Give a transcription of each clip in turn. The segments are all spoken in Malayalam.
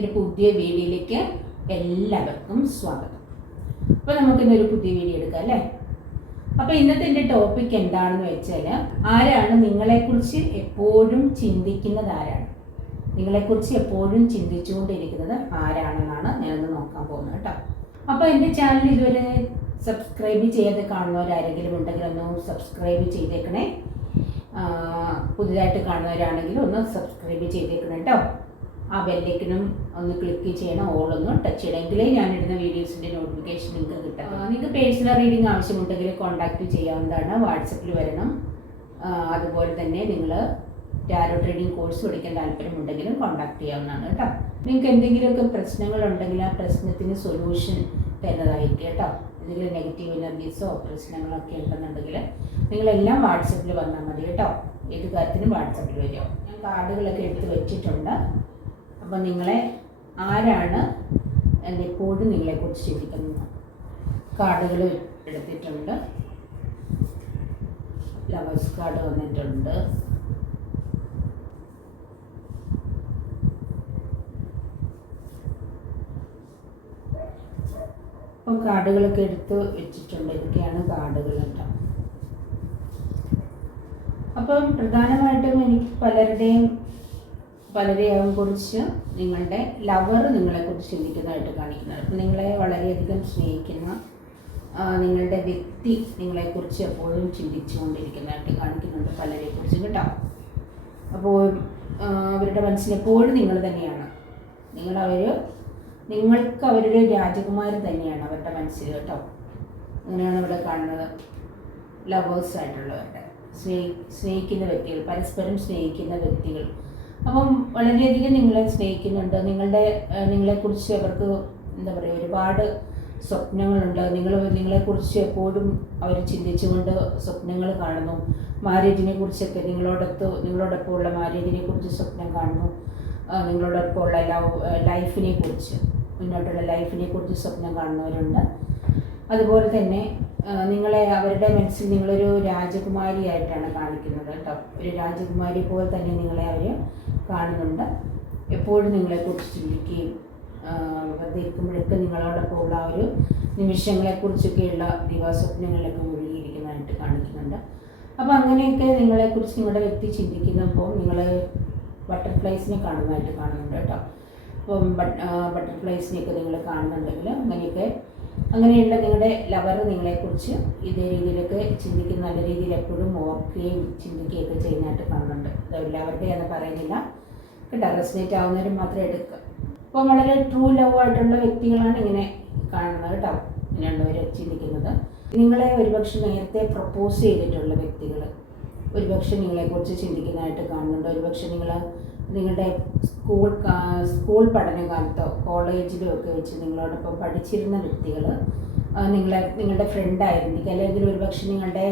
എൻ്റെ പുതിയ വീഡിയോയിലേക്ക് എല്ലാവർക്കും സ്വാഗതം. അപ്പോൾ നമുക്കിന്നൊരു പുതിയ വീഡിയോ എടുക്കാം അല്ലേ. അപ്പോൾ ഇന്നത്തെ എൻ്റെ ടോപ്പിക് എന്താണെന്ന് വെച്ചാൽ, ആരാണ് നിങ്ങളെക്കുറിച്ച് എപ്പോഴും ചിന്തിക്കുന്നത്, ആരാണ് നിങ്ങളെക്കുറിച്ച് എപ്പോഴും ചിന്തിച്ചുകൊണ്ടിരിക്കുന്നത് ആരാണെന്നാണ് ഞാനൊന്ന് നോക്കാൻ പോകുന്നത് കേട്ടോ. അപ്പോൾ എൻ്റെ ചാനൽ ഇതുവരെ സബ്സ്ക്രൈബ് ചെയ്യാതെ കാണുന്നവരാരെങ്കിലും ഉണ്ടെങ്കിൽ ഒന്ന് സബ്സ്ക്രൈബ് ചെയ്തേക്കണേ. പുതിയതായിട്ട് കാണുന്നവരാണെങ്കിൽ ഒന്ന് സബ്സ്ക്രൈബ് ചെയ്തേക്കണം കേട്ടോ. ആ ബെല്ലേക്കിനും ഒന്ന് ക്ലിക്ക് ചെയ്യണം, ഓളൊന്ന് ടച്ച് ചെയ്യണമെങ്കിലേ ഞാനിടുന്ന വീഡിയോസിൻ്റെ നോട്ടിഫിക്കേഷൻ നിങ്ങൾക്ക് കിട്ടും. നിങ്ങൾക്ക് പേഴ്സണൽ റീഡിംഗ് ആവശ്യമുണ്ടെങ്കിൽ കോൺടാക്റ്റ് ചെയ്യാവുന്നതാണ്. വാട്സപ്പിൽ വരണം. അതുപോലെ തന്നെ നിങ്ങൾ ടാരോ ട്രേഡിംഗ് കോഴ്സ് പഠിക്കാൻ താല്പര്യമുണ്ടെങ്കിലും കോൺടാക്ട് ചെയ്യാവുന്നതാണ് കേട്ടോ. നിങ്ങൾക്ക് എന്തെങ്കിലുമൊക്കെ പ്രശ്നങ്ങളുണ്ടെങ്കിൽ ആ പ്രശ്നത്തിന് സൊല്യൂഷൻ തരുന്നതായിരിക്കും കേട്ടോ. എന്തെങ്കിലും നെഗറ്റീവ് എനർജീസോ പ്രശ്നങ്ങളൊക്കെ ഉണ്ടെന്നുണ്ടെങ്കിൽ നിങ്ങളെല്ലാം വാട്സപ്പിൽ വന്നാൽ മതി കേട്ടോ. ഏത് കാര്യത്തിനും വാട്സപ്പിൽ വരും. ഞാൻ കാർഡുകളൊക്കെ എടുത്ത് വെച്ചിട്ടുണ്ട്. അപ്പം നിങ്ങളെ ആരാണ് എപ്പോഴും നിങ്ങളെക്കുറിച്ച് ചിന്തിക്കുന്നത്. കാർഡുകൾ എടുത്തിട്ടുണ്ട്. ലവേഴ്സ് കാർഡ് വന്നിട്ടുണ്ട്. അപ്പം കാർഡുകളൊക്കെ എടുത്ത് വെച്ചിട്ടുണ്ട്. ഇതൊക്കെയാണ് കാർഡുകൾ കേട്ടോ. അപ്പം പ്രധാനമായിട്ടും എനിക്ക് പലരെയും കുറിച്ച് നിങ്ങളുടെ ലവർ നിങ്ങളെക്കുറിച്ച് ചിന്തിക്കുന്നതായിട്ട് കാണിക്കുന്നത്. അപ്പം നിങ്ങളെ വളരെയധികം സ്നേഹിക്കുന്ന നിങ്ങളുടെ വ്യക്തി നിങ്ങളെക്കുറിച്ച് എപ്പോഴും ചിന്തിച്ചുകൊണ്ടിരിക്കുന്നതായിട്ട് കാണിക്കുന്നുണ്ട് പലരെക്കുറിച്ച് കേട്ടോ. അപ്പോൾ അവരുടെ മനസ്സിൽ എപ്പോഴും നിങ്ങൾ തന്നെയാണ്. നിങ്ങൾക്ക് അവരൊരു രാജകുമാരി തന്നെയാണ് അവരുടെ മനസ്സിൽ കേട്ടോ. അങ്ങനെയാണ് ഇവിടെ കാണുന്നത്. ലവേഴ്സായിട്ടുള്ളവരുടെ സ്നേഹിക്കുന്ന വ്യക്തികൾ, പരസ്പരം സ്നേഹിക്കുന്ന വ്യക്തികൾ. അപ്പം വളരെയധികം നിങ്ങളെ സ്നേഹിക്കുന്നുണ്ട്. നിങ്ങളെക്കുറിച്ച് അവർക്ക് എന്താ പറയുക, ഒരുപാട് സ്വപ്നങ്ങളുണ്ട്. നിങ്ങളെക്കുറിച്ച് എപ്പോഴും അവർ ചിന്തിച്ചുകൊണ്ട് സ്വപ്നങ്ങൾ കാണുന്നു. മാരേജിനെ കുറിച്ചൊക്കെ നിങ്ങളോടൊപ്പം ഉള്ള മാരേജിനെ കുറിച്ച് സ്വപ്നം കാണുന്നു. നിങ്ങളോടൊപ്പം ഉള്ള ലൈഫിനെ കുറിച്ച്, മുന്നോട്ടുള്ള ലൈഫിനെ കുറിച്ച് സ്വപ്നം കാണുന്നവരുണ്ട്. അതുപോലെ തന്നെ അവരുടെ മനസ്സിൽ നിങ്ങളൊരു രാജകുമാരിയായിട്ടാണ് കാണിക്കുന്നത് കേട്ടോ. ഒരു രാജകുമാരി പോലെ തന്നെ നിങ്ങളെ അവർ കാണുന്നുണ്ട്. എപ്പോഴും നിങ്ങളെക്കുറിച്ച് ചിന്തിക്കുകയും വെറുതെ ഇരിക്കുമ്പോഴൊക്കെ നിങ്ങളോടൊപ്പം ഉള്ള ഒരു നിമിഷങ്ങളെക്കുറിച്ചൊക്കെയുള്ള ദിവാസ്വപ്നങ്ങളിലൊക്കെ മുഴുകിയിരിക്കുന്നതായിട്ട് കാണിക്കുന്നുണ്ട്. അപ്പോൾ അങ്ങനെയൊക്കെ നിങ്ങളെക്കുറിച്ച് നിങ്ങളുടെ വ്യക്തി ചിന്തിക്കുന്നപ്പോൾ നിങ്ങൾ ബട്ടർഫ്ലൈസിനെ കാണുന്നതായിട്ട് കാണുന്നുണ്ട് കേട്ടോ. അപ്പം ബട്ടർഫ്ലൈസിനെയൊക്കെ നിങ്ങൾ കാണുന്നുണ്ടെങ്കിൽ അങ്ങനെയുള്ള നിങ്ങളുടെ ലവർ നിങ്ങളെക്കുറിച്ച് ഇതേ രീതിയിലൊക്കെ ചിന്തിക്കുന്ന, നല്ല രീതിയിൽ എപ്പോഴും ഓർക്കുകയും ചിന്തിക്കുകയൊക്കെ ചെയ്യുന്നതായിട്ട് കാണുന്നുണ്ട്. അതെല്ലാവരുടെയെന്ന് പറയുന്നില്ല കേട്ടോ. റെസിനേറ്റ് ആവുന്നവരും മാത്രമേ എടുക്കുക. അപ്പോൾ വളരെ ട്രൂ ലവ് ആയിട്ടുള്ള വ്യക്തികളാണ് ഇങ്ങനെ കാണുന്നത് കേട്ടോ. ഇങ്ങനെയുള്ളവർ ചിന്തിക്കുന്നത്. നിങ്ങളെ ഒരുപക്ഷെ നേരത്തെ പ്രപ്പോസ് ചെയ്തിട്ടുള്ള വ്യക്തികൾ ഒരുപക്ഷെ നിങ്ങളെക്കുറിച്ച് ചിന്തിക്കുന്നതായിട്ട് കാണുന്നുണ്ട്. ഒരുപക്ഷെ നിങ്ങളുടെ സ്കൂൾ പഠനകാലത്തോ കോളേജിലോ ഒക്കെ വെച്ച് നിങ്ങളോടൊപ്പം പഠിച്ചിരുന്ന വ്യക്തികൾ നിങ്ങളുടെ ഫ്രണ്ടായിരുന്നിരിക്കും, അല്ലെങ്കിൽ ഒരുപക്ഷെ നിങ്ങളുടെ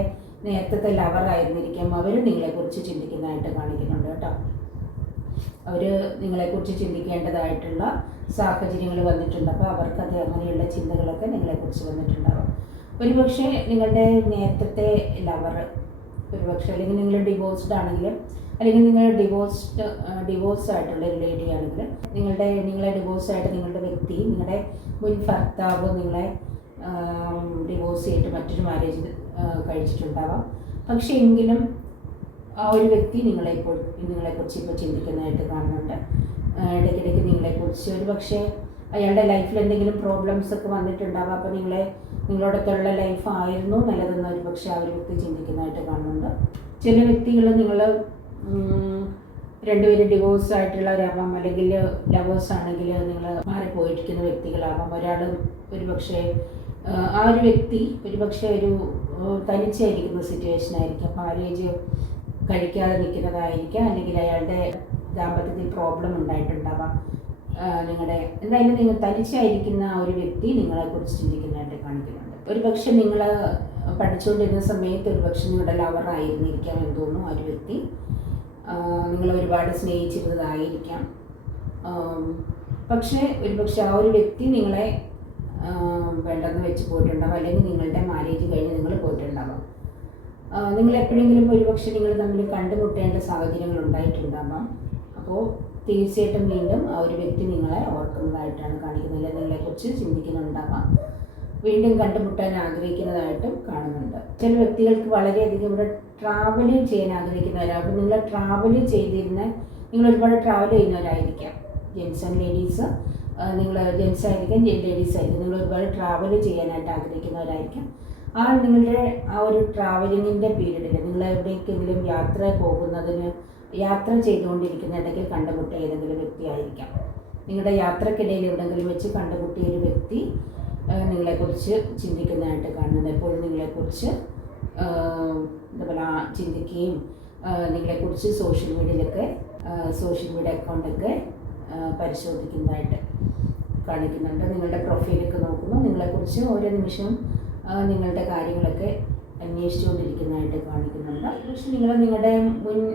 നേരത്തെ ലവറായിരുന്നിരിക്കും. അവർ നിങ്ങളെക്കുറിച്ച് ചിന്തിക്കുന്നതായിട്ട് കാണിക്കുന്നുണ്ട് കേട്ടോ. അവർ നിങ്ങളെക്കുറിച്ച് ചിന്തിക്കേണ്ടതായിട്ടുള്ള സാഹചര്യങ്ങൾ വന്നിട്ടുണ്ട്. അപ്പോൾ അവർക്കത് അങ്ങനെയുള്ള ചിന്തകളൊക്കെ നിങ്ങളെക്കുറിച്ച് വന്നിട്ടുണ്ടാകും. ഒരുപക്ഷെ നിങ്ങളുടെ നേരത്തെ ലവർ ഒരുപക്ഷെ, അല്ലെങ്കിൽ നിങ്ങൾ ഡിവോഴ്സ്ഡ് ആണെങ്കിലും, അല്ലെങ്കിൽ നിങ്ങൾ ഡിവോഴ്സ് ആയിട്ടുള്ള ഒരു ലേഡി ആണെങ്കിൽ, നിങ്ങളെ ഡിവോഴ്സായിട്ട് നിങ്ങളുടെ വ്യക്തി, നിങ്ങളുടെ മുൻ ഭർത്താവ് നിങ്ങളെ ഡിവോഴ്സ് ചെയ്തിട്ട് മറ്റൊരു മാരേജ് കഴിച്ചിട്ടുണ്ടാവാം. പക്ഷേ എങ്കിലും ആ ഒരു വ്യക്തി നിങ്ങളെക്കുറിച്ച് ഇപ്പോൾ ചിന്തിക്കുന്നതായിട്ട് കാണുന്നുണ്ട്. ഇടയ്ക്കിടയ്ക്ക് നിങ്ങളെക്കുറിച്ച് ഒരുപക്ഷെ അയാളുടെ ലൈഫിൽ എന്തെങ്കിലും പ്രോബ്ലംസ് ഒക്കെ വന്നിട്ടുണ്ടാവാം. അപ്പോൾ നിങ്ങളോടൊക്കെയുള്ള ലൈഫായിരുന്നു നല്ലതെന്ന് ഒരുപക്ഷെ ആ ഒരു വ്യക്തി ചിന്തിക്കുന്നതായിട്ട് കാണുന്നുണ്ട്. ചില വ്യക്തികൾ രണ്ടുപേരും ഡിവോഴ്സ് ആയിട്ടുള്ളവരാവാം, അല്ലെങ്കിൽ ലവേഴ്സ് ആണെങ്കിൽ നിങ്ങൾ മാറിപ്പോയിരിക്കുന്ന വ്യക്തികളാവാം. ഒരാൾ ഒരുപക്ഷെ ആ ഒരു വ്യക്തി ഒരുപക്ഷെ ഒരു തനിച്ചായിരിക്കുന്ന സിറ്റുവേഷൻ ആയിരിക്കാം. മാരേജ് കഴിക്കാതെ നിൽക്കുന്നതായിരിക്കാം, അല്ലെങ്കിൽ അയാളുടെ ദാമ്പത്യത്തിൽ പ്രോബ്ലം ഉണ്ടായിട്ടുണ്ടാവാം. എന്തായാലും നിങ്ങൾ തനിച്ചായിരിക്കുന്ന ആ ഒരു വ്യക്തി നിങ്ങളെക്കുറിച്ച് ചിന്തിക്കുന്നതായിട്ട് കാണിക്കുന്നുണ്ട്. ഒരുപക്ഷെ നിങ്ങൾ പഠിച്ചുകൊണ്ടിരുന്ന സമയത്ത് ഒരുപക്ഷെ നിങ്ങളുടെ ലവറായിരുന്നിരിക്കാം എന്ന് തോന്നുന്നു ആ ഒരു വ്യക്തി. നിങ്ങൾ ഒരുപാട് സ്നേഹിച്ചിരുന്നതായിരിക്കാം. പക്ഷേ ഒരുപക്ഷെ ആ ഒരു വ്യക്തി നിങ്ങളെ വേണ്ടെന്ന് വെച്ച് പോയിട്ടുണ്ടാവും, അല്ലെങ്കിൽ നിങ്ങളുടെ മാരേജ് കഴിഞ്ഞ് നിങ്ങൾ പോയിട്ടുണ്ടാവാം. നിങ്ങൾ എപ്പോഴെങ്കിലും ഒരുപക്ഷെ നിങ്ങൾ തമ്മിൽ കണ്ടുമുട്ടേണ്ട സാഹചര്യങ്ങൾ ഉണ്ടായിട്ടുണ്ടാവാം. അപ്പോൾ തീർച്ചയായിട്ടും വീണ്ടും ആ ഒരു വ്യക്തി നിങ്ങളെ ഓർക്കുന്നതായിട്ടാണ് കാണിക്കുന്നത്. നിങ്ങളെക്കുറിച്ച് ചിന്തിക്കുന്നുണ്ടാവാം, വീണ്ടും കണ്ടുമുട്ടാൻ ആഗ്രഹിക്കുന്നതായിട്ടും കാണുന്നുണ്ട്. ചില വ്യക്തികൾക്ക് വളരെയധികം ഇവിടെ ട്രാവൽ ചെയ്യാൻ ആഗ്രഹിക്കുന്നവരാണ്. അപ്പോൾ നിങ്ങൾ ട്രാവൽ ചെയ്തിരുന്ന, നിങ്ങൾ ഒരുപാട് ട്രാവൽ ചെയ്യുന്നവരായിരിക്കാം. ജെൻസ് ആൻഡ് ലേഡീസ്, നിങ്ങൾ ജെൻസ് ആയിരിക്കാം, ലേഡീസ് ആയിരിക്കും. നിങ്ങൾ ഒരുപാട് ട്രാവൽ ചെയ്യാനായിട്ട് ആഗ്രഹിക്കുന്നവരായിരിക്കാം. നിങ്ങളുടെ ആ ഒരു ട്രാവലിങ്ങിൻ്റെ പീരീഡിൽ നിങ്ങൾ എവിടേക്കെങ്കിലും യാത്ര ചെയ്തുകൊണ്ടിരിക്കുന്നുണ്ടെങ്കിൽ കണ്ടുമുട്ടിയ ഏതെങ്കിലും വ്യക്തിയായിരിക്കാം. നിങ്ങളുടെ യാത്രക്കിടയിൽ എവിടെയെങ്കിലും വെച്ച് കണ്ടുമുട്ടിയ ഒരു വ്യക്തി നിങ്ങളെക്കുറിച്ച് ചിന്തിക്കുന്നതായിട്ട് കാണുന്നത്. എപ്പോഴും നിങ്ങളെക്കുറിച്ച് എന്താ പറയുക ചിന്തിക്കുകയും നിങ്ങളെക്കുറിച്ച് സോഷ്യൽ മീഡിയ അക്കൗണ്ടൊക്കെ പരിശോധിക്കുന്നതായിട്ട് കാണിക്കുന്നുണ്ട്. നിങ്ങളുടെ പ്രൊഫൈലൊക്കെ നോക്കുന്നു, നിങ്ങളെക്കുറിച്ച് ഓരോ നിമിഷവും നിങ്ങളുടെ കാര്യങ്ങളൊക്കെ അന്വേഷിച്ചുകൊണ്ടിരിക്കുന്നതായിട്ട് കാണിക്കുന്നുണ്ട്. പക്ഷേ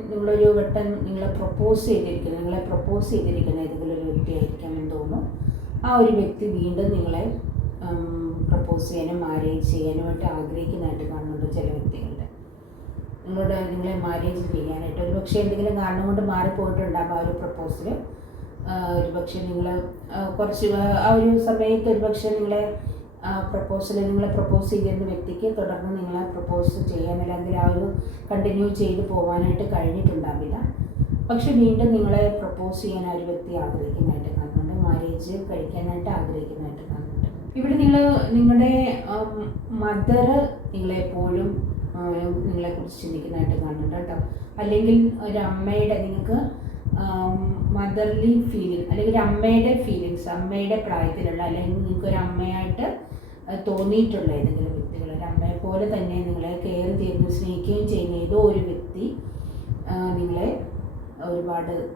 നിങ്ങളൊരു വട്ടം നിങ്ങളെ പ്രപ്പോസ് ചെയ്തിരിക്കുന്ന ഏതെങ്കിലും ഒരു വ്യക്തിയായിരിക്കാം എന്ന് തോന്നുന്നു. ആ ഒരു വ്യക്തി വീണ്ടും നിങ്ങളെ പ്രപ്പോസ് ചെയ്യാനും മാരേജ് ചെയ്യാനുമായിട്ട് ആഗ്രഹിക്കുന്നതായിട്ട് കാണുന്നുണ്ട്. ചില വ്യക്തികളുടെ നിങ്ങളെ മാരേജ് ചെയ്യാനായിട്ട് ഒരു പക്ഷേ എന്തെങ്കിലും കാരണം കൊണ്ട് മാറിപ്പോയിട്ടുണ്ടാകും ആ ഒരു പ്രപ്പോസൽ. ഒരു പക്ഷേ നിങ്ങൾ കുറച്ച് ആ ഒരു സമയത്ത് ഒരു പക്ഷേ നിങ്ങളെ പ്രപ്പോസ് ചെയ്തിരുന്ന വ്യക്തിക്ക് തുടർന്ന് നിങ്ങളെ പ്രപ്പോസ് ചെയ്യാൻ അല്ലെങ്കിൽ ആ ഒരു കണ്ടിന്യൂ ചെയ്ത് പോകാനായിട്ട് കഴിഞ്ഞിട്ടുണ്ടാവില്ല. പക്ഷെ വീണ്ടും നിങ്ങളെ പ്രപ്പോസ് ചെയ്യാൻ ആ ഒരു വ്യക്തി ആഗ്രഹിക്കുന്നതായിട്ട് കാണുന്നുണ്ട്. മാരേജ് കഴിക്കാനായിട്ട് ആഗ്രഹിക്കുന്നതായിട്ട് കാണുന്നുണ്ട്. ഇവിടെ നിങ്ങളുടെ മദർ നിങ്ങളെപ്പോഴും നിങ്ങളെക്കുറിച്ച് ചിന്തിക്കുന്നതായിട്ട് കാണുന്നുണ്ട് കേട്ടോ. അല്ലെങ്കിൽ ഒരു അമ്മയുടെ നിങ്ങൾക്ക് മദർലി ഫീലിംഗ് അല്ലെങ്കിൽ ഒരു അമ്മയുടെ ഫീലിങ്സ്, അമ്മയുടെ പ്രായത്തിലുള്ള അല്ലെങ്കിൽ നിങ്ങൾക്കൊരു അമ്മയായിട്ട് തോന്നിയിട്ടുള്ള ഏതെങ്കിലും വ്യക്തികൾ, ഒരു അമ്മയെ പോലെ തന്നെ നിങ്ങളെ കെയർ ചെയ്യുന്നു, സ്നേഹിക്കുകയും ചെയ്യുന്ന ഏതോ ഒരു വ്യക്തി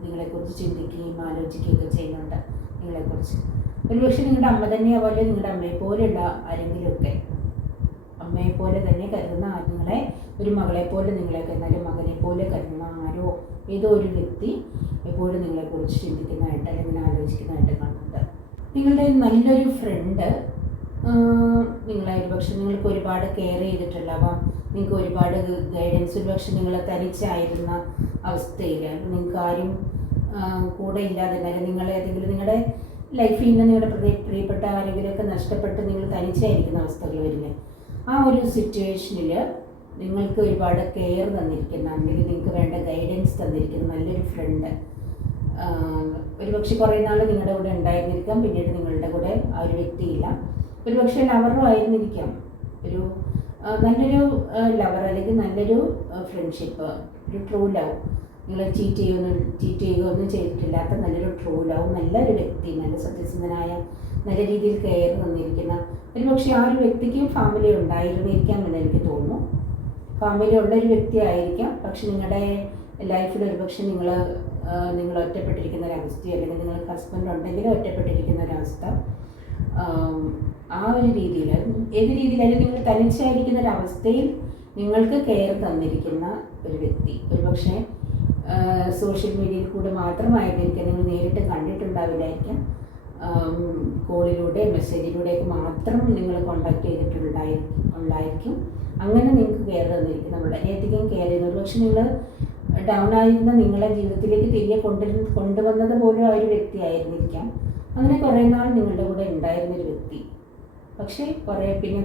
നിങ്ങളെക്കുറിച്ച് ചിന്തിക്കുകയും ആലോചിക്കുകയൊക്കെ ചെയ്യുന്നുണ്ട്. നിങ്ങളെക്കുറിച്ച് ഒരുപക്ഷെ നിങ്ങളുടെ അമ്മ തന്നെയാവുമല്ലോ, നിങ്ങളുടെ അമ്മയെപ്പോലെയുള്ള ആരെങ്കിലുമൊക്കെ അമ്മയെപ്പോലെ തന്നെ കരുതുന്ന നിങ്ങളെ, ഒരു മകളെപ്പോലെ നിങ്ങളെ എന്നാലും മകനെ പോലെ കരുതുന്ന ഏതോ ഒരു വ്യക്തി എപ്പോഴും നിങ്ങളെക്കുറിച്ച് ചിന്തിക്കുന്നതായിട്ട് അല്ലെങ്കിൽ ആലോചിക്കുന്നതായിട്ട് കാണുന്നുണ്ട്. നിങ്ങളുടെ നല്ലൊരു ഫ്രണ്ട് നിങ്ങളെ ഒരുപക്ഷെ നിങ്ങൾക്ക് ഒരുപാട് കെയർ ചെയ്തിട്ടുണ്ടാവാം, നിങ്ങൾക്ക് ഒരുപാട് ഗൈഡൻസ്, ഒരുപക്ഷെ നിങ്ങൾ തനിച്ചായിരുന്ന അവസ്ഥയിൽ നിങ്ങൾക്ക് ആരും കൂടെ ഇല്ലാതെ നിങ്ങളുടെ ലൈഫിൽ നിന്ന് നിങ്ങളുടെ പ്രിയപ്പെട്ട ആരെങ്കിലുമൊക്കെ നഷ്ടപ്പെട്ട് നിങ്ങൾ തനിച്ചായിരിക്കുന്ന അവസ്ഥകൾ വരില്ലേ, ആ ഒരു സിറ്റുവേഷനിൽ നിങ്ങൾക്ക് ഒരുപാട് കെയർ തന്നിരിക്കുന്ന അല്ലെങ്കിൽ നിങ്ങൾക്ക് വേണ്ട ഗൈഡൻസ് തന്നിരിക്കുന്ന നല്ലൊരു ഫ്രണ്ട് ഒരുപക്ഷെ കുറേ നാൾ നിങ്ങളുടെ കൂടെ ഉണ്ടായിരുന്നിരിക്കാം, പിന്നീട് നിങ്ങളുടെ കൂടെ ആ ഒരു വ്യക്തിയില്ല, ഒരുപക്ഷെ ലവറും ആയിരുന്നിരിക്കാം. ഒരു നല്ലൊരു ലവർ അല്ലെങ്കിൽ നല്ലൊരു ഫ്രണ്ട്ഷിപ്പ്, ഒരു ട്രൂ ലവ്, നിങ്ങൾ ചീറ്റ് ചെയ്യുകയൊന്നും ചെയ്തിട്ടില്ലാത്ത നല്ലൊരു ട്രൂ ലവ്, നല്ലൊരു വ്യക്തി, നല്ല സത്യസന്ധനായ, നല്ല രീതിയിൽ കെയർ തന്നിരിക്കുന്ന, ഒരുപക്ഷെ ആ ഒരു വ്യക്തിക്കും ഫാമിലി ഉണ്ടായിരുന്നിരിക്കാം എന്ന് എനിക്ക് തോന്നുന്നു. ഫാമിലി ഉള്ളൊരു വ്യക്തി ആയിരിക്കാം, പക്ഷെ നിങ്ങളുടെ ലൈഫിൽ ഒരുപക്ഷെ നിങ്ങൾ ഒറ്റപ്പെട്ടിരിക്കുന്ന ഒരവസ്ഥയോ അല്ലെങ്കിൽ നിങ്ങൾക്ക് ഹസ്ബൻഡ് ഉണ്ടെങ്കിലും ഒറ്റപ്പെട്ടിരിക്കുന്ന ഒരവസ്ഥ, ആ ഒരു രീതിയിൽ ഏത് രീതിയിലായാലും നിങ്ങൾ തനിച്ചായിരിക്കുന്ന ഒരവസ്ഥയിൽ നിങ്ങൾക്ക് കെയർ തന്നിരിക്കുന്ന ഒരു വ്യക്തി, ഒരുപക്ഷെ സോഷ്യൽ മീഡിയയിൽ കൂടെ മാത്രമായിരിക്കും, നിങ്ങൾ നേരിട്ട് കണ്ടിട്ടുണ്ടാവില്ലായിരിക്കാം, കോളിലൂടെ മെസ്സേജിലൂടെയൊക്കെ മാത്രം നിങ്ങൾ കോണ്ടാക്ട് ചെയ്തിട്ടുണ്ടായിരിക്കും. അങ്ങനെ നിങ്ങൾക്ക് കെയർ തന്നിരിക്കുന്ന, വളരെയധികം കെയർ ചെയ്യുന്ന, ഒരുപക്ഷെ നിങ്ങൾ ഡൗൺ ആയിരുന്ന നിങ്ങളെ ജീവിതത്തിലേക്ക് തിരികെ കൊണ്ടുവന്നത് പോലും ആ ഒരു വ്യക്തി ആയിരുന്നിരിക്കാം. അങ്ങനെ കുറേ നാൾ നിങ്ങളുടെ കൂടെ ഉണ്ടായിരുന്നൊരു വ്യക്തി, പക്ഷേ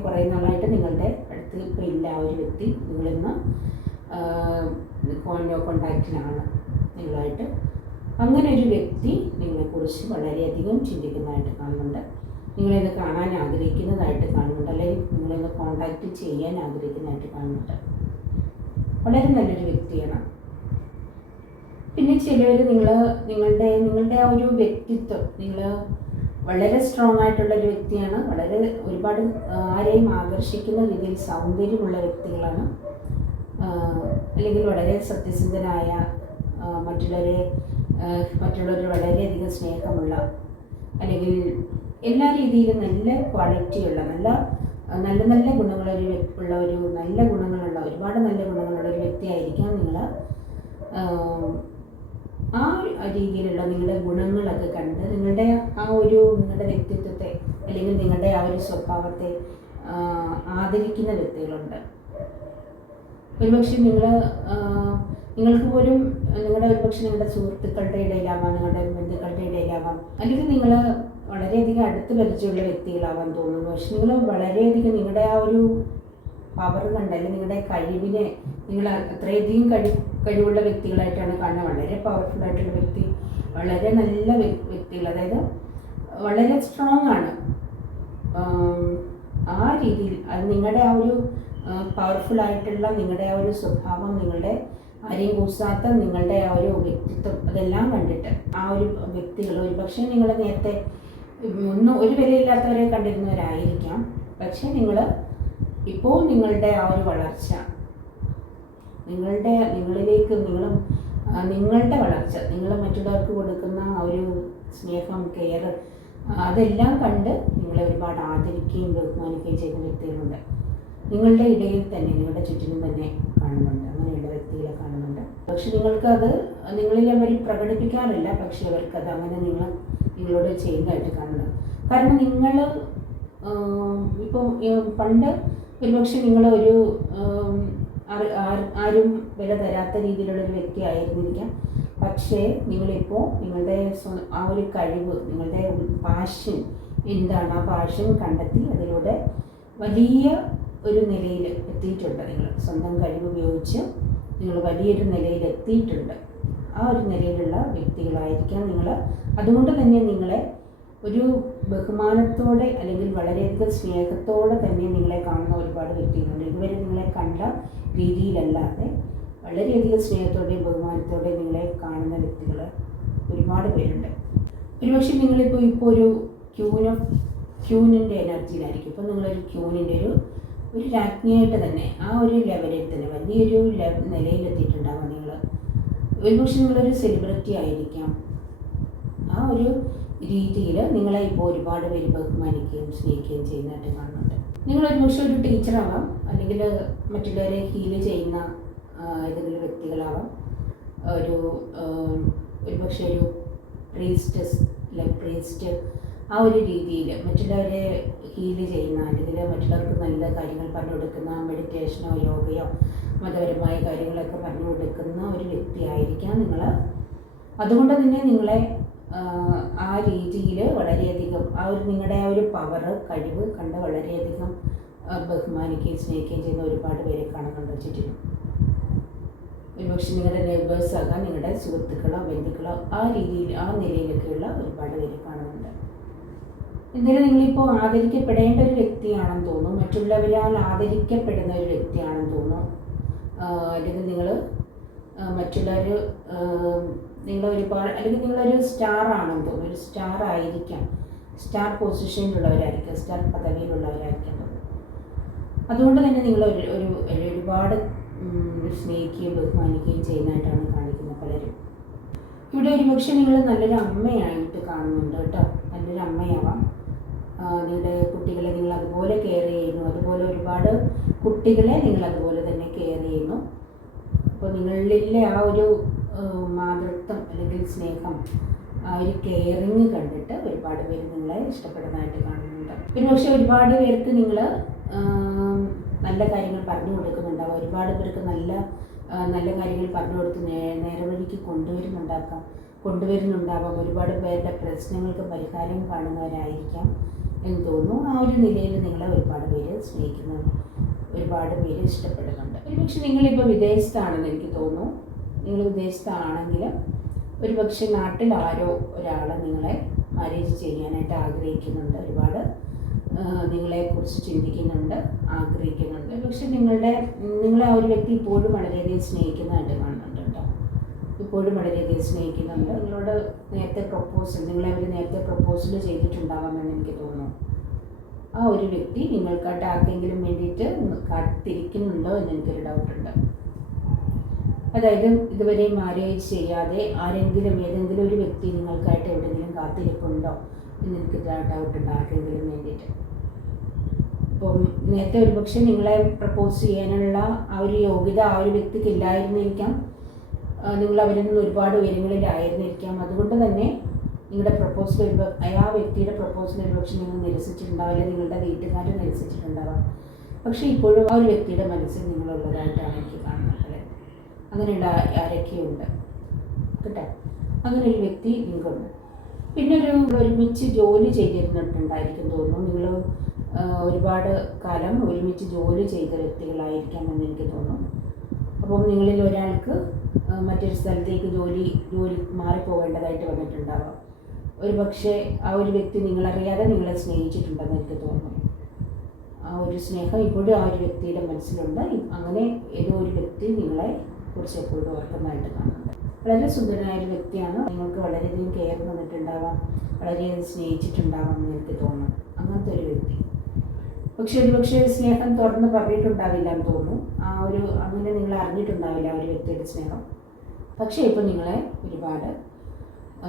കുറേ നാളായിട്ട് നിങ്ങളുടെ അടുത്ത് ഇപ്പോൾ ഇല്ല ആ ഒരു വ്യക്തി, നിങ്ങളിന്ന് കോണ്ടാക്റ്റിലാണ് നിങ്ങളായിട്ട്. അങ്ങനെ ഒരു വ്യക്തി നിങ്ങളെക്കുറിച്ച് വളരെയധികം ചിന്തിക്കുന്നതായിട്ട് കാണുന്നുണ്ട്, നിങ്ങളിന്ന് കാണാൻ ആഗ്രഹിക്കുന്നതായിട്ട് കാണുന്നുണ്ട്, അല്ലെങ്കിൽ നിങ്ങളിന്ന് കോണ്ടാക്റ്റ് ചെയ്യാൻ ആഗ്രഹിക്കുന്നതായിട്ട് കാണുന്നുണ്ട്. വളരെ നല്ലൊരു വ്യക്തിയാണ്. പിന്നെ ചിലർ നിങ്ങളുടെ ആ ഒരു വ്യക്തിത്വം, നിങ്ങൾ വളരെ സ്ട്രോങ് ആയിട്ടുള്ളൊരു വ്യക്തിയാണ്, ഒരുപാട് ആരെയും ആകർഷിക്കുന്ന രീതിയിൽ സൗന്ദര്യമുള്ള വ്യക്തികളാണ്, അല്ലെങ്കിൽ വളരെ സത്യസന്ധനായ, മറ്റുള്ളവർ വളരെയധികം സ്നേഹമുള്ള, അല്ലെങ്കിൽ എല്ലാ രീതിയിലും നല്ല ക്വാളിറ്റിയുള്ള നല്ല ഗുണങ്ങളുള്ള ഒരുപാട് നല്ല ഗുണങ്ങളുള്ള ഒരു വ്യക്തിയായിരിക്കാം നിങ്ങൾ. ആ രീതിയിലുള്ള നിങ്ങളുടെ ഗുണങ്ങളൊക്കെ കണ്ട് നിങ്ങളുടെ വ്യക്തിത്വത്തെ അല്ലെങ്കിൽ നിങ്ങളുടെ ആ ഒരു സ്വഭാവത്തെ ആദരിക്കുന്ന വ്യക്തികളുണ്ട്. ഒരുപക്ഷെ നിങ്ങൾക്ക് പോലും നിങ്ങളുടെ ഒരുപക്ഷെ നിങ്ങളുടെ സുഹൃത്തുക്കളുടെ ഇടയിലാവാം, നിങ്ങളുടെ ബന്ധുക്കളുടെ ഇടയിലാവാം, അല്ലെങ്കിൽ നിങ്ങൾ വളരെയധികം അടുത്ത് പരിചയമുള്ള വ്യക്തികളാവാൻ തോന്നുന്നു. പക്ഷെ നിങ്ങൾ വളരെയധികം നിങ്ങളുടെ ആ ഒരു പവർ കണ്ട്, അല്ലെങ്കിൽ നിങ്ങളുടെ കഴിവിനെ നിങ്ങൾ അത്രയധികം കഴിവുള്ള വ്യക്തികളായിട്ടാണ് കാണുന്നത്. വളരെ പവർഫുൾ ആയിട്ടുള്ള വ്യക്തി, വളരെ നല്ല വ്യക്തികൾ, അതായത് വളരെ സ്ട്രോങ് ആണ്. ആ രീതിയിൽ അത് നിങ്ങളുടെ ആ ഒരു പവർഫുൾ ആയിട്ടുള്ള നിങ്ങളുടെ ആ ഒരു സ്വഭാവം, നിങ്ങളുടെ ആരെയും കൂസാത്ത നിങ്ങളുടെ ആ ഒരു വ്യക്തിത്വം, അതെല്ലാം കണ്ടിട്ട് ആ ഒരു വ്യക്തികൾ ഒരുപക്ഷെ നിങ്ങൾ നേരത്തെ ഒരു വിലയില്ലാത്തവരെ കണ്ടിരുന്നവരായിരിക്കാം. പക്ഷെ നിങ്ങൾ ഇപ്പോൾ നിങ്ങളുടെ ആ ഒരു വളർച്ച, നിങ്ങളിലേക്ക് നിങ്ങളുടെ വളർച്ച, നിങ്ങൾ മറ്റുള്ളവർക്ക് കൊടുക്കുന്ന ആ ഒരു സ്നേഹം, കെയർ, അതെല്ലാം കണ്ട് നിങ്ങളെ ഒരുപാട് ആദരിക്കുകയും ബഹുമാനിക്കുകയും ചെയ്യുന്ന വ്യക്തികളുണ്ട്. നിങ്ങളുടെ ഇടയിൽ തന്നെ, നിങ്ങളുടെ ചുറ്റിനും തന്നെ കാണുന്നുണ്ട്, അങ്ങനെയുള്ള വ്യക്തികളെ കാണുന്നുണ്ട്. പക്ഷെ നിങ്ങൾക്കത് നിങ്ങളിൽ അവർ പ്രകടിപ്പിക്കാറില്ല. പക്ഷെ അവർക്കത് അങ്ങനെ നിങ്ങളോട് ചെയ്യുന്നതായിട്ട് കാണുന്നത്. കാരണം നിങ്ങൾ ഇപ്പോൾ പണ്ട് ഒരുപക്ഷെ നിങ്ങളൊരു ആരും വില തരാത്ത രീതിയിലുള്ളൊരു വ്യക്തി ആയിരുന്നിരിക്കാം. പക്ഷേ നിങ്ങളിപ്പോൾ നിങ്ങളുടെ ആ ഒരു കഴിവ്, നിങ്ങളുടെ പാഷൻ എന്താണ്, ആ പാഷൻ കണ്ടെത്തി അതിലൂടെ വലിയ ഒരു നിലയിൽ എത്തിയിട്ടുണ്ട്. നിങ്ങൾ സ്വന്തം കഴിവ് ഉപയോഗിച്ച് നിങ്ങൾ വലിയൊരു നിലയിൽ എത്തിയിട്ടുണ്ട്. ആ ഒരു നിലയിലുള്ള വ്യക്തികളായിരിക്കാം നിങ്ങൾ. അതുകൊണ്ട് തന്നെ നിങ്ങളെ ഒരു ബഹുമാനത്തോടെ അല്ലെങ്കിൽ വളരെയധികം സ്നേഹത്തോടെ തന്നെ നിങ്ങളെ കാണുന്ന ഒരുപാട് വ്യക്തികളുണ്ട്. ഇതുവരെ നിങ്ങളെ കണ്ട രീതിയിലല്ലാതെ വളരെയധികം സ്നേഹത്തോടെയും ബഹുമാനത്തോടെയും നിങ്ങളെ കാണുന്ന വ്യക്തികൾ ഒരുപാട് പേരുണ്ട്. ഒരുപക്ഷെ നിങ്ങളിപ്പോൾ ഒരു ക്യൂനിൻ്റെ എനർജിയിലായിരിക്കും. ഇപ്പോൾ നിങ്ങളൊരു ക്യൂനിൻ്റെ ഒരു രാജ്ഞിയായിട്ട് തന്നെ ആ ഒരു ലെവലിൽ തന്നെ വലിയൊരു നിലയിലെത്തിയിട്ടുണ്ടാകും. നിങ്ങൾ ഒരുപക്ഷെ നിങ്ങളൊരു സെലിബ്രിറ്റി ആയിരിക്കാം. ആ ഒരു രീതിയിൽ നിങ്ങളെ ഇപ്പോൾ ഒരുപാട് പേര് ബഹുമാനിക്കുകയും സ്നേഹിക്കുകയും ചെയ്യുന്നതായിട്ട് കാണുന്നുണ്ട്. നിങ്ങളൊരുപക്ഷെ ഒരു ടീച്ചറാവാം, അല്ലെങ്കിൽ മറ്റുള്ളവരെ ഹീൽ ചെയ്യുന്ന ഏതെങ്കിലും വ്യക്തികളാവാം, ഒരുപക്ഷെ ഒരു പ്രീസ്റ്റ് ആ ഒരു രീതിയിൽ മറ്റുള്ളവരെ ഹീല് ചെയ്യുന്ന, അല്ലെങ്കിൽ മറ്റുള്ളവർക്ക് നല്ല കാര്യങ്ങൾ പറഞ്ഞു കൊടുക്കുന്ന, മെഡിറ്റേഷനോ യോഗയോ മതപരമായ കാര്യങ്ങളൊക്കെ പറഞ്ഞു കൊടുക്കുന്ന ഒരു വ്യക്തിയായിരിക്കാം നിങ്ങൾ. അതുകൊണ്ട് തന്നെ നിങ്ങളെ ആ രീതിയിൽ വളരെയധികം നിങ്ങളുടെ ആ ഒരു പവർ, കഴിവ് കണ്ട് വളരെയധികം ബഹുമാനിക്കുകയും സ്നേഹിക്കുകയും ചെയ്യുന്ന ഒരുപാട് പേരെ കാണുന്നുണ്ട് ചുറ്റിനും. ഒരുപക്ഷെ നിങ്ങളുടെ നെയ്ബേഴ്സ് ആകാം, നിങ്ങളുടെ സുഹൃത്തുക്കളോ ബന്ധുക്കളോ ആ നിലയിലൊക്കെയുള്ള ഒരുപാട് പേര് കാണുന്നുണ്ട്. എന്തായാലും നിങ്ങളിപ്പോൾ ആദരിക്കപ്പെടേണ്ട ഒരു വ്യക്തിയാണെന്ന് തോന്നുന്നു, മറ്റുള്ളവരാൽ ആദരിക്കപ്പെടുന്ന ഒരു വ്യക്തിയാണെന്ന് തോന്നുന്നു. അല്ലെങ്കിൽ നിങ്ങൾ ഒരുപാട്, അല്ലെങ്കിൽ നിങ്ങളൊരു സ്റ്റാർ ആണെന്ന് തോന്നുന്നു, ഒരു സ്റ്റാർ ആയിരിക്കാം, സ്റ്റാർ പൊസിഷനിലുള്ളവരായിരിക്കാം, സ്റ്റാർ പദവിയിലുള്ളവരായിരിക്കാം തോന്നുന്നു. അതുകൊണ്ട് തന്നെ നിങ്ങൾ ഒരുപാട് സ്നേഹിക്കുകയും ബഹുമാനിക്കുകയും ചെയ്യുന്നതായിട്ടാണ് കാണിക്കുന്നത് പലരും. ഇവിടെ ഒരുപക്ഷെ നിങ്ങൾ നല്ലൊരു അമ്മയായിട്ട് കാണുന്നുണ്ട് കേട്ടോ. നല്ലൊരു അമ്മയാവാം. നിങ്ങളുടെ കുട്ടികളെ നിങ്ങൾ അതുപോലെ കെയർ ചെയ്യുന്നു, അതുപോലെ ഒരുപാട് കുട്ടികളെ നിങ്ങൾ അതുപോലെ തന്നെ കെയർ ചെയ്യുന്നു. അപ്പോൾ നിങ്ങളിലെ ആ ഒരു മാതൃത്വം അല്ലെങ്കിൽ സ്നേഹം, ആ ഒരു കെയറിങ് കണ്ടിട്ട് ഒരുപാട് പേര് നിങ്ങളെ ഇഷ്ടപ്പെടുന്നതായിട്ട് കാണുന്നുണ്ട്. ഒരുപക്ഷെ ഒരുപാട് പേർക്ക് നിങ്ങൾ നല്ല കാര്യങ്ങൾ പറഞ്ഞു കൊടുക്കുന്നുണ്ടാവാം, ഒരുപാട് പേർക്ക് നല്ല കാര്യങ്ങൾ പറഞ്ഞു കൊടുത്ത് നേർവഴിക്ക് കൊണ്ടുവരുന്നുണ്ടാവാം. ഒരുപാട് പേരുടെ പ്രശ്നങ്ങൾക്ക് പരിഹാരം കാണുന്നവരായിരിക്കാം എന്ന് തോന്നുന്നു. ആ ഒരു നിലയിൽ നിങ്ങളെ ഒരുപാട് പേര് സ്നേഹിക്കുന്നു, ഒരുപാട് പേര് ഇഷ്ടപ്പെടുന്നുണ്ട്. ഒരുപക്ഷെ നിങ്ങളിപ്പോൾ വിദേശത്താണെന്ന് എനിക്ക് തോന്നുന്നു. നിങ്ങൾ വിദേശത്താണെങ്കിൽ ഒരുപക്ഷെ നാട്ടിൽ ആരോ ഒരാൾ നിങ്ങളെ മാരേജ് ചെയ്യാനായിട്ട് ആഗ്രഹിക്കുന്നുണ്ട്, ഒരുപാട് നിങ്ങളെക്കുറിച്ച് ചിന്തിക്കുന്നുണ്ട്, ആഗ്രഹിക്കുന്നുണ്ട്. പക്ഷെ നിങ്ങളെ ആ ഒരു വ്യക്തി ഇപ്പോഴും വളരെയധികം സ്നേഹിക്കുന്നതായിട്ട് കാണുന്നുണ്ട് കേട്ടോ. ഇപ്പോഴും വളരെയധികം സ്നേഹിക്കുന്നുണ്ട്. നിങ്ങളെ അവർ നേരത്തെ പ്രപ്പോസൽ ചെയ്തിട്ടുണ്ടാവാമെന്ന് എനിക്ക് തോന്നുന്നു. ആ ഒരു വ്യക്തി നിങ്ങൾക്കായിട്ട് ആർക്കെങ്കിലും വേണ്ടിയിട്ട് കാത്തിരിക്കുന്നുണ്ടോ എന്ന് എനിക്കൊരു ഡൗട്ടുണ്ട്. അതായത് ഇതുവരെ മാരേജ് ചെയ്യാതെ ഏതെങ്കിലും ഒരു വ്യക്തി നിങ്ങൾക്കായിട്ട് എവിടെയെങ്കിലും കാത്തിരിപ്പുണ്ടോ എന്ന് എനിക്ക് ഡൗട്ടുണ്ട്, ആർക്കെങ്കിലും വേണ്ടിയിട്ട്. അപ്പം നേരത്തെ ഒരുപക്ഷെ നിങ്ങളെ പ്രപ്പോസ് ചെയ്യാനുള്ള ആ ഒരു യോഗ്യത ആ ഒരു വ്യക്തിക്ക് ഇല്ലായിരുന്നിരിക്കാം, നിങ്ങൾ അവരിൽ നിന്ന് ഒരുപാട് ഉയരങ്ങളിലായിരുന്നിരിക്കാം. അതുകൊണ്ട് തന്നെ നിങ്ങളുടെ പ്രപ്പോസൽ ആ വ്യക്തിയുടെ പ്രപ്പോസൽ ഒരുപക്ഷെ നിങ്ങൾ നിരസിച്ചിട്ടുണ്ടാവില്ല, നിങ്ങളുടെ വീട്ടുകാർ നിരസിച്ചിട്ടുണ്ടാവാം. പക്ഷേ ഇപ്പോഴും ആ ഒരു വ്യക്തിയുടെ മനസ്സിൽ നിങ്ങളുള്ളതായിട്ടാണ് എനിക്ക് കാണുന്നത്. അങ്ങനെയുള്ള ആരൊക്കെയുണ്ട് കേട്ടോ. അങ്ങനെ ഒരു വ്യക്തി നിങ്ങൾക്കുണ്ട്. പിന്നെ ഒരുമിച്ച് ജോലി ചെയ്തിരുന്നിട്ടുണ്ടായിരിക്കും തോന്നുന്നു. നിങ്ങൾ ഒരുപാട് കാലം ഒരുമിച്ച് ജോലി ചെയ്ത വ്യക്തികളായിരിക്കാമെന്ന് എനിക്ക് തോന്നുന്നു. അപ്പം നിങ്ങളിൽ ഒരാൾക്ക് മറ്റൊരു സ്ഥലത്തേക്ക് ജോലി മാറിപ്പോകേണ്ടതായിട്ട് വന്നിട്ടുണ്ടാവാം. ഒരു പക്ഷേ ആ ഒരു വ്യക്തി നിങ്ങളറിയാതെ നിങ്ങളെ സ്നേഹിച്ചിട്ടുണ്ടെന്ന് എനിക്ക് തോന്നുന്നു. ആ ഒരു സ്നേഹം ഇപ്പോഴും ആ ഒരു വ്യക്തിയുടെ മനസ്സിലുണ്ട്. അങ്ങനെ ഏതോ ഒരു വ്യക്തി നിങ്ങളെ കുറിച്ച് എപ്പോഴും ഓർക്കുന്നതായിട്ട് കാണുന്നുണ്ട്. വളരെ സുന്ദരനായ ഒരു വ്യക്തിയാണ്. നിങ്ങൾക്ക് വളരെയധികം കെയർ തന്നിട്ടുണ്ടാവാം, വളരെയധികം സ്നേഹിച്ചിട്ടുണ്ടാവാം എന്ന് എനിക്ക് തോന്നുന്നു. അങ്ങനത്തെ ഒരു വ്യക്തി. പക്ഷേ സ്നേഹം തുറന്ന് പറഞ്ഞിട്ടുണ്ടാവില്ല എന്ന് തോന്നുന്നു. അങ്ങനെ നിങ്ങൾ അറിഞ്ഞിട്ടുണ്ടാവില്ല ആ ഒരു വ്യക്തിയുടെ സ്നേഹം. പക്ഷേ ഇപ്പോൾ നിങ്ങളെ ഒരുപാട്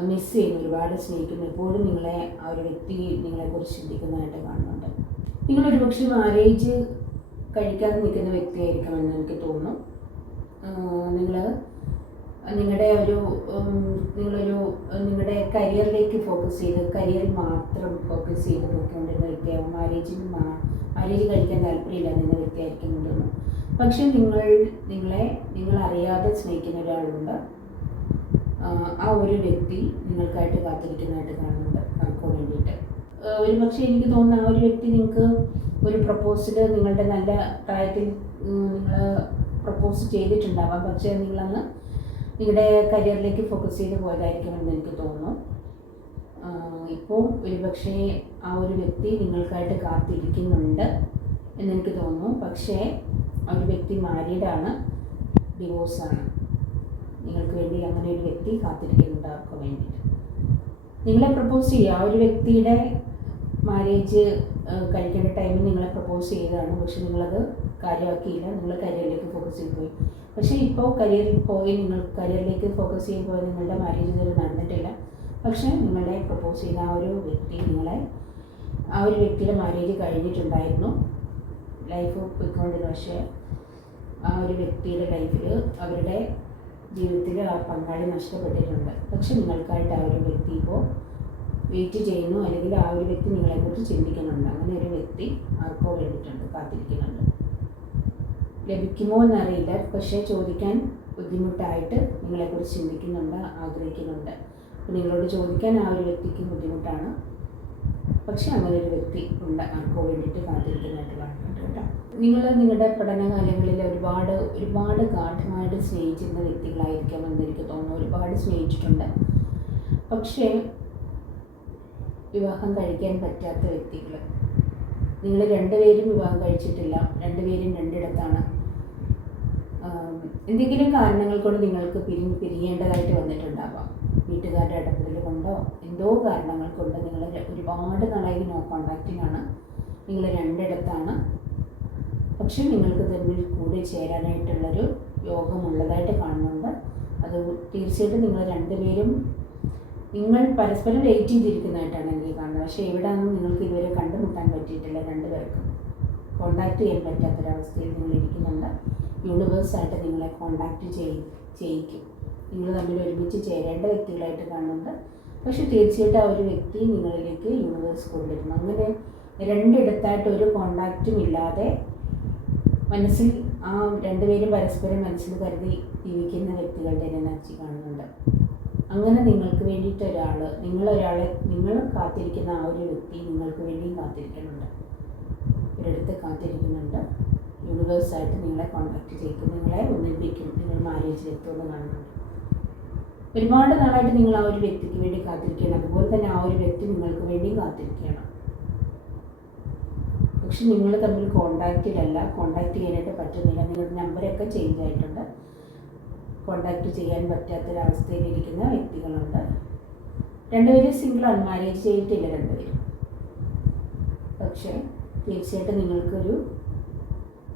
മിസ് ചെയ്യുന്നു, ഒരുപാട് സ്നേഹിക്കുന്നു. എപ്പോഴും നിങ്ങളെ ആ ഒരു വ്യക്തി നിങ്ങളെക്കുറിച്ച് ചിന്തിക്കുന്നതായിട്ട് കാണുന്നുണ്ട്. നിങ്ങളൊരു പക്ഷേ മാരേജ് കഴിക്കാതെ നിൽക്കുന്ന വ്യക്തിയായിരിക്കുമെന്ന് എനിക്ക് തോന്നുന്നു. നിങ്ങളുടെ കരിയറിലേക്ക് കരിയറിൽ മാത്രം ഫോക്കസ് ചെയ്ത് നോക്കിക്കൊണ്ടിരുന്ന വ്യക്തിയാവും. മാരേജ് കഴിക്കാൻ താല്പര്യമില്ല എന്ന വ്യക്തിയായിരിക്കുന്നുണ്ടെന്ന്. പക്ഷെ നിങ്ങൾ അറിയാതെ സ്നേഹിക്കുന്ന ഒരാളുണ്ട്. ആ ഒരു വ്യക്തി നിങ്ങൾക്കായിട്ട് കാത്തിരിക്കുന്നതായിട്ട് കാണുന്നുണ്ട്, നമുക്ക് വേണ്ടിയിട്ട്. ഒരു പക്ഷേ എനിക്ക് തോന്നുന്നു ആ ഒരു വ്യക്തി നിങ്ങൾക്ക് ഒരു പ്രപ്പോസൽ നിങ്ങളുടെ നല്ല പ്രായത്തിൽ നിങ്ങൾ പ്രപ്പോസ് ചെയ്തിട്ടുണ്ടാവാം. പക്ഷേ നിങ്ങളങ്ങ് നിങ്ങളുടെ കരിയറിലേക്ക് ഫോക്കസ് ചെയ്ത് പോയതായിരിക്കുമെന്ന് എനിക്ക് തോന്നുന്നു. ഇപ്പോൾ ഒരുപക്ഷേ ആ ഒരു വ്യക്തി നിങ്ങൾക്കായിട്ട് കാത്തിരിക്കുന്നുണ്ട് എന്നെനിക്ക് തോന്നുന്നു. പക്ഷേ ആ ഒരു വ്യക്തി മാരീഡാണ്, ഡിവോഴ്സാണ്. നിങ്ങൾക്ക് വേണ്ടി അങ്ങനെ ഒരു വ്യക്തി കാത്തിരിക്കുന്നുണ്ട് അവർക്ക് വേണ്ടിയിട്ട്. നിങ്ങളെ പ്രപ്പോസ് ചെയ്യുക, ആ ഒരു വ്യക്തിയുടെ മാരേജ് കഴിക്കേണ്ട ടൈമിൽ നിങ്ങളെ പ്രപ്പോസ് ചെയ്തതാണ്. പക്ഷെ നിങ്ങളത് കാര്യമാക്കിയില്ല, നിങ്ങൾ കരിയറിലേക്ക് ഫോക്കസ് ചെയ്ത് പോയി. പക്ഷേ ഇപ്പോൾ നിങ്ങൾ കരിയറിലേക്ക് ഫോക്കസ് ചെയ്ത് പോയി നിങ്ങളുടെ മാരേജ് ഇതുവരെ നടന്നിട്ടില്ല. പക്ഷേ നിങ്ങളെ പ്രപ്പോസ് ചെയ്ത ആ ഒരു വ്യക്തിയുടെ മാരേജ് കഴിഞ്ഞിട്ടുണ്ടായിരുന്നു, ലൈഫ് പോയിക്കൊണ്ടിരുന്നു. പക്ഷേ ആ ഒരു വ്യക്തിയുടെ ലൈഫിൽ അവരുടെ ജീവിതത്തിൽ ആ പങ്കാളി നഷ്ടപ്പെട്ടിട്ടുണ്ട്. പക്ഷെ നിങ്ങൾക്കായിട്ട് ആ ഒരു വ്യക്തി ഇപ്പോൾ വെയിറ്റ് ചെയ്യുന്നു, അല്ലെങ്കിൽ ആ ഒരു വ്യക്തി നിങ്ങളെക്കുറിച്ച് ചിന്തിക്കുന്നുണ്ട്. അങ്ങനെ ഒരു വ്യക്തി ആർക്കോ വേണ്ടിയിട്ടുണ്ട്, കാത്തിരിക്കുന്നുണ്ട്. ലഭിക്കുമോ എന്നറിയില്ല, പക്ഷേ ചോദിക്കാൻ ബുദ്ധിമുട്ടായിട്ട് നിങ്ങളെക്കുറിച്ച് ചിന്തിക്കുന്നുണ്ട്, ആഗ്രഹിക്കുന്നുണ്ട്. അപ്പോൾ നിങ്ങളോട് ചോദിക്കാൻ ആ ഒരു വ്യക്തിക്ക് ബുദ്ധിമുട്ടാണ്. പക്ഷെ അങ്ങനെ ഒരു വ്യക്തി ഉണ്ട്, ആർക്കോ വേണ്ടിയിട്ട് കാത്തിരിക്കുന്നതായിട്ട് കാണുന്നുണ്ട് കേട്ടോ. നിങ്ങളുടെ പഠനകാലങ്ങളിൽ ഒരുപാട് ഗാഠമായിട്ട് സ്നേഹിച്ചിരുന്ന വ്യക്തികളായിരിക്കാമെന്ന് എനിക്ക് തോന്നുന്നു. ഒരുപാട് സ്നേഹിച്ചിട്ടുണ്ട്. പക്ഷേ വിവാഹം കഴിക്കാൻ പറ്റാത്ത വ്യക്തികൾ. നിങ്ങൾ രണ്ടുപേരും വിവാഹം കഴിച്ചിട്ടില്ല, രണ്ടുപേരും രണ്ടിടത്താണ്. എന്തെങ്കിലും കാരണങ്ങൾ കൊണ്ട് നിങ്ങൾക്ക് പിരിയേണ്ടതായിട്ട് വന്നിട്ടുണ്ടാവാം. വീട്ടുകാരുടെ ഇടപെടൽ കൊണ്ടോ എന്തോ കാരണങ്ങൾ കൊണ്ട് നിങ്ങൾ ഒരുപാട് നാളായി നോ കോണ്ടാക്റ്റിലാണ്, നിങ്ങൾ രണ്ടിടത്താണ്. പക്ഷെ നിങ്ങൾക്ക് തമ്മിൽ കൂടി ചേരാനായിട്ടുള്ളൊരു യോഗമുള്ളതായിട്ട് കാണുന്നുണ്ട്. അത് തീർച്ചയായിട്ടും നിങ്ങൾ പരസ്പരം വെയിറ്റ് ചെയ്തിരിക്കുന്നതായിട്ടാണ് എനിക്ക് കാണുന്നത്. പക്ഷേ എവിടെയാണെന്ന് നിങ്ങൾക്ക് ഇതുവരെ കണ്ടുമുട്ടാൻ പറ്റിയിട്ടില്ല. രണ്ടുപേർക്കും കോണ്ടാക്ട് ചെയ്യാൻ പറ്റാത്തൊരവസ്ഥയിൽ നിങ്ങൾ ഇരിക്കുന്നുണ്ട്. യൂണിവേഴ്സായിട്ട് നിങ്ങളെ കോണ്ടാക്ട് ചെയ്യിക്കും. നിങ്ങൾ തമ്മിൽ ഒരുമിച്ച് ചേരേണ്ട വ്യക്തികളായിട്ട് കാണുന്നുണ്ട്. പക്ഷെ തീർച്ചയായിട്ടും ആ ഒരു വ്യക്തി നിങ്ങളിലേക്ക് യൂണിവേഴ്സ് കൊണ്ടുവരുന്നു. അങ്ങനെ രണ്ടിടത്തായിട്ട് ഒരു കോണ്ടാക്റ്റും ഇല്ലാതെ മനസ്സിൽ ആ രണ്ടുപേരും പരസ്പരം മനസ്സിൽ കരുതി ജീവിക്കുന്ന വ്യക്തികളുടെ എനർജി കാണുന്നുണ്ട്. അങ്ങനെ നിങ്ങൾക്ക് വേണ്ടിയിട്ട് നിങ്ങൾ കാത്തിരിക്കുന്ന ആ ഒരു വ്യക്തി നിങ്ങൾക്ക് വേണ്ടിയും കാത്തിരിക്കുന്നുണ്ട്, ഒരിടത്ത് കാത്തിരിക്കുന്നുണ്ട്. യൂണിവേഴ്സായിട്ട് നിങ്ങളെ കോണ്ടാക്ട് ചെയ്യിക്കും, നിങ്ങളെ ഒന്നിപ്പിക്കും, നിങ്ങൾ മാരേജിലെത്തുമെന്ന് കാണുന്നുണ്ട്. ഒരുപാട് നാളായിട്ട് നിങ്ങൾ ആ ഒരു വ്യക്തിക്ക് വേണ്ടി കാത്തിരിക്കുകയാണ്. അതുപോലെ തന്നെ ആ ഒരു വ്യക്തി നിങ്ങൾക്ക് വേണ്ടിയും കാത്തിരിക്കുകയാണ്. പക്ഷെ നിങ്ങൾ തമ്മിൽ കോണ്ടാക്ട് ചെയ്യാനായിട്ട് പറ്റുന്നില്ല. നിങ്ങളുടെ നമ്പറൊക്കെ ചേഞ്ച് ആയിട്ടുണ്ട്. കോണ്ടാക്ട് ചെയ്യാൻ പറ്റാത്തൊരവസ്ഥയിലിരിക്കുന്ന വ്യക്തികളുണ്ട്. രണ്ടുപേരും സിംഗിളാണ്, മാരേജ് ചെയ്തിട്ടില്ല രണ്ടുപേരും. പക്ഷേ തീർച്ചയായിട്ടും നിങ്ങൾക്കൊരു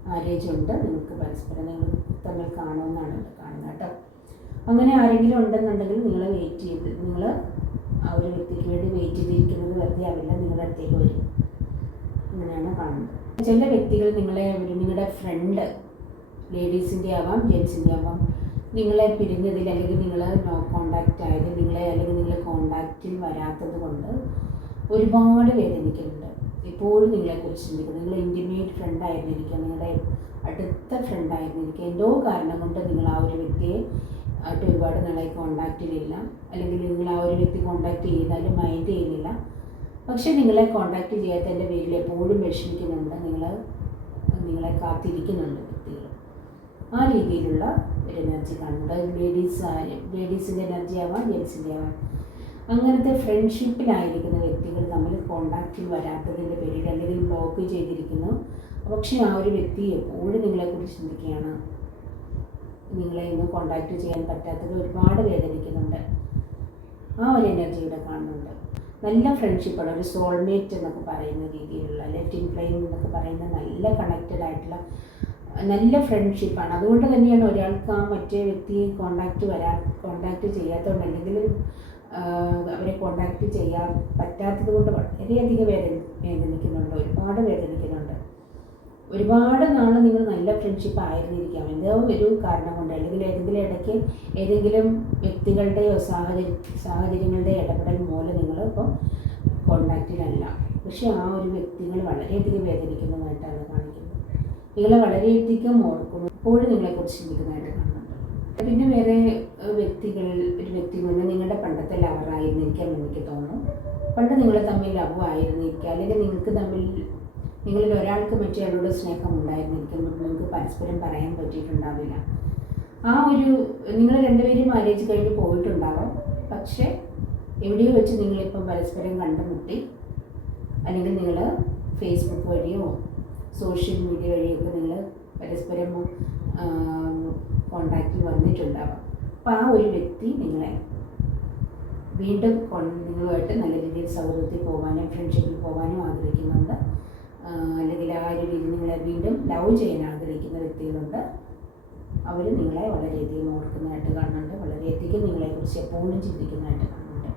മാരേജ് ഉണ്ട്, നിങ്ങൾക്ക് പരസ്പരം നിങ്ങൾ തമ്മിൽ കാണുമെന്നാണ് കാണുന്നത് കേട്ടോ. അങ്ങനെ ആരെങ്കിലും ഉണ്ടെന്നുണ്ടെങ്കിൽ നിങ്ങൾ ആ ഒരു വ്യക്തിക്ക് വേണ്ടി വെയിറ്റ് ചെയ്തിരിക്കുന്നത് വെറുതെ ആവില്ല, നിങ്ങളുടെ അടുത്തേക്ക് വരും. അങ്ങനെയാണ് കാണുന്നത്. ചില വ്യക്തികൾ നിങ്ങളുടെ ഫ്രണ്ട്, ലേഡീസിൻ്റെ ആവാം ജെൻസിൻ്റെ ആവാം, നിങ്ങളെ പിരിഞ്ഞതിൽ അല്ലെങ്കിൽ നിങ്ങൾ നോ കോണ്ടാക്റ്റ് ആയത് അല്ലെങ്കിൽ നിങ്ങൾ കോണ്ടാക്റ്റിൽ വരാത്തത് കൊണ്ട് ഒരുപാട് വേദനിക്കുന്നുണ്ട്. എപ്പോഴും നിങ്ങളെക്കുറിച്ച് ചിന്തിക്കുന്നു. നിങ്ങൾ ഇൻറ്റിമേറ്റ് ഫ്രണ്ട് ആയിരുന്നിരിക്കാം, നിങ്ങളുടെ അടുത്ത ഫ്രണ്ടായിരുന്നിരിക്കും. എന്തോ കാരണം കൊണ്ട് നിങ്ങൾ ആ ഒരു വ്യക്തിയെ ആയിട്ട് ഒരുപാട് നാളായി കോണ്ടാക്റ്റിലില്ല, അല്ലെങ്കിൽ നിങ്ങൾ ആ ഒരു വ്യക്തി കോണ്ടാക്ട് ചെയ്താലും മൈൻഡ് ചെയ്യുന്നില്ല. പക്ഷേ നിങ്ങളെ കോണ്ടാക്ട് ചെയ്യാത്തതിൻ്റെ പേരിൽ എപ്പോഴും വിഷമിക്കുന്നുണ്ട്, നിങ്ങളെ കാത്തിരിക്കുന്നുണ്ട് വ്യക്തികൾ. ആ രീതിയിലുള്ള ഒരു എനർജി കാണുന്നുണ്ട്. ലേഡീസിൻ്റെ എനർജി ആവാം, ജെൻസിൻ്റെ ആവാം. അങ്ങനത്തെ ഫ്രണ്ട്ഷിപ്പിലായിരിക്കുന്ന വ്യക്തികൾ തമ്മിൽ കോണ്ടാക്റ്റിൽ വരാത്തതിൻ്റെ പേരിൽ അല്ലെങ്കിൽ ബ്ലോക്ക് ചെയ്തിരിക്കുന്നു. പക്ഷേ ആ ഒരു വ്യക്തി എപ്പോഴും നിങ്ങളെക്കുറിച്ച് ചിന്തിക്കുകയാണ്. നിങ്ങളെ ഇന്ന് കോണ്ടാക്ട് ചെയ്യാൻ പറ്റാത്തത് ഒരുപാട് വേദനിക്കുന്നുണ്ട്. ആ ഒരു എനർജി ഇവിടെ കാണുന്നുണ്ട്. നല്ല ഫ്രണ്ട്ഷിപ്പാണ്, ഒരു സോൾമേറ്റ് എന്നൊക്കെ പറയുന്ന രീതിയിലുള്ള, ലെഫ്റ്റ് ഇൻ ഫ്ലെയിം എന്നൊക്കെ പറയുന്ന നല്ല കണക്റ്റഡ് ആയിട്ടുള്ള നല്ല ഫ്രണ്ട്ഷിപ്പാണ്. അതുകൊണ്ട് തന്നെയാണ് ഒരാൾക്ക് ആ മറ്റേ വ്യക്തിയെ കോണ്ടാക്ട് ചെയ്യാത്തതുകൊണ്ട്, അല്ലെങ്കിൽ അവരെ കോണ്ടാക്ട് ചെയ്യാൻ പറ്റാത്തത് കൊണ്ട് വളരെയധികം വേദനിക്കുന്നുണ്ട്, ഒരുപാട് വേദനിക്കുന്നുണ്ട്. ഒരുപാട് നാൾ നിങ്ങൾ നല്ല ഫ്രണ്ട്ഷിപ്പ് ആയിരുന്നിരിക്കാം, എന്തോ ഒരു കാരണം കൊണ്ട്, അല്ലെങ്കിൽ ഏതെങ്കിലും ഇടയ്ക്ക് ഏതെങ്കിലും വ്യക്തികളുടെയോ സാഹചര്യങ്ങളുടെയോ ഇടപെടൽ മൂലം നിങ്ങൾ ഇപ്പോൾ കോണ്ടാക്റ്റിലല്ല. പക്ഷേ ആ ഒരു വ്യക്തികൾ വളരെയധികം വേദനിക്കുന്നതായിട്ടാണ് കാണിക്കുന്നത്. നിങ്ങളെ വളരെയധികം ഓർക്കുന്നു, എപ്പോഴും നിങ്ങളെക്കുറിച്ച് ചിന്തിക്കുന്നതായിട്ട് കാണുന്നുണ്ട്. പിന്നെ വേറെ ഒരു വ്യക്തി കൊണ്ട് നിങ്ങളുടെ പണ്ടത്തെ ലവറായിരുന്നിരിക്കാം എനിക്ക് തോന്നുന്നു. പണ്ട് നിങ്ങൾ തമ്മിൽ ലവ് ആയിരുന്നിരിക്കാം, അല്ലെങ്കിൽ നിങ്ങളിൽ ഒരാൾക്ക് മറ്റേയാളോട് സ്നേഹം ഉണ്ടായിരുന്നിരിക്കും, നിങ്ങൾക്ക് പരസ്പരം പറയാൻ പറ്റിയിട്ടുണ്ടാവില്ല. നിങ്ങൾ രണ്ടുപേരും മാരേജ് കഴിഞ്ഞ് പോയിട്ടുണ്ടാവാം, പക്ഷേ എവിടെയോ വെച്ച് നിങ്ങളിപ്പം പരസ്പരം കണ്ടുമുട്ടി, അല്ലെങ്കിൽ നിങ്ങൾ ഫേസ്ബുക്ക് വഴിയോ സോഷ്യൽ മീഡിയ വഴിയൊക്കെ നിങ്ങൾ പരസ്പരം കോണ്ടാക്റ്റിൽ വന്നിട്ടുണ്ടാവാം. അപ്പോൾ ആ ഒരു വ്യക്തി നിങ്ങളെ വീണ്ടും നിങ്ങളുമായിട്ട് നല്ല രീതിയിൽ സൗഹൃദത്തിൽ പോകാനും ഫ്രണ്ട്ഷിപ്പിൽ പോകാനും ആഗ്രഹിക്കുന്നുണ്ട്, അല്ലെങ്കിൽ ആ ഒരു രീതി നിങ്ങളെ വീണ്ടും ലവ് ചെയ്യാൻ ആഗ്രഹിക്കുന്ന വ്യക്തികളുണ്ട്. അവർ നിങ്ങളെ വളരെയധികം ഓർക്കുന്നതായിട്ട് കാണുന്നുണ്ട്, വളരെയധികം നിങ്ങളെക്കുറിച്ച് എപ്പോഴും ചിന്തിക്കുന്നതായിട്ട് കാണുന്നുണ്ട്.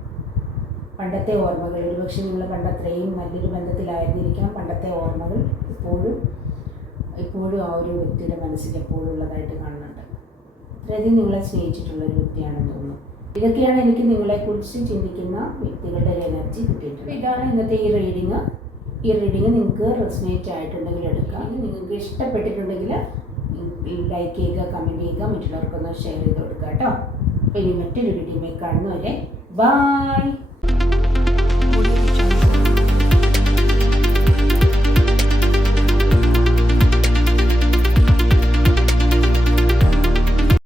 പണ്ടത്തെ ഓർമ്മകൾ, ഒരുപക്ഷെ നിങ്ങൾ പണ്ടത്രയും നല്ലൊരു ബന്ധത്തിലായിരുന്നിരിക്കാം, പണ്ടത്തെ ഓർമ്മകൾ ഇപ്പോഴും ആ ഒരു വ്യക്തിയുടെ മനസ്സിൽ എപ്പോഴും ഉള്ളതായിട്ട് കാണുന്നുണ്ട്. അത്രയധികം നിങ്ങളെ സ്നേഹിച്ചിട്ടുള്ളൊരു വ്യക്തിയാണെന്ന് തോന്നുന്നു. ഇതൊക്കെയാണ് എനിക്ക് നിങ്ങളെക്കുറിച്ച് ചിന്തിക്കുന്ന വ്യക്തികളുടെ ഒരു എനർജി കിട്ടിയിട്ടുണ്ട്. ഇതാണ് ഇന്നത്തെ ഈ റീഡിങ് നിങ്ങൾക്ക് റെസൊനേറ്റ് ആയിട്ടുണ്ടെങ്കിൽ എടുക്കാം. നിങ്ങൾക്ക് ഇഷ്ടപ്പെട്ടിട്ടുണ്ടെങ്കിൽ ലൈക്ക് ചെയ്യുക, കമൻറ്റ് ചെയ്യുക, മറ്റുള്ളവർക്കൊന്ന് ഷെയർ ചെയ്ത് കൊടുക്കുക കേട്ടോ. ഇനി മറ്റൊരു വീഡിയോയിൽ കാണുന്നവരെ ബൈ.